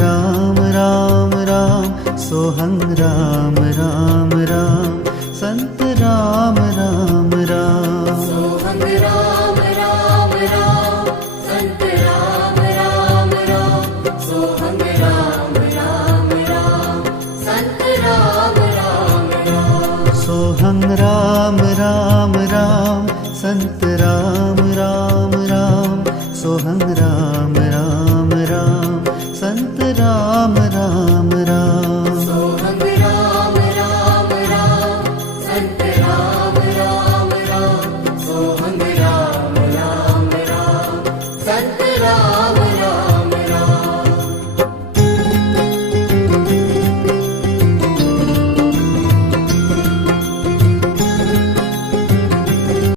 Ram Ram Ram, सोहंग Ram Ram Ram, Sant Ram Ram Ram. सोहंग Ram Ram Ram, Sant Ram Ram Ram, सोहंग Ram Ram Ram, Sant Ram Ram Ram. सोहंग Ram Ram Ram, Sant Ram Ram Ram, सोहंग Ram Ram Ram, Sant Ram Ram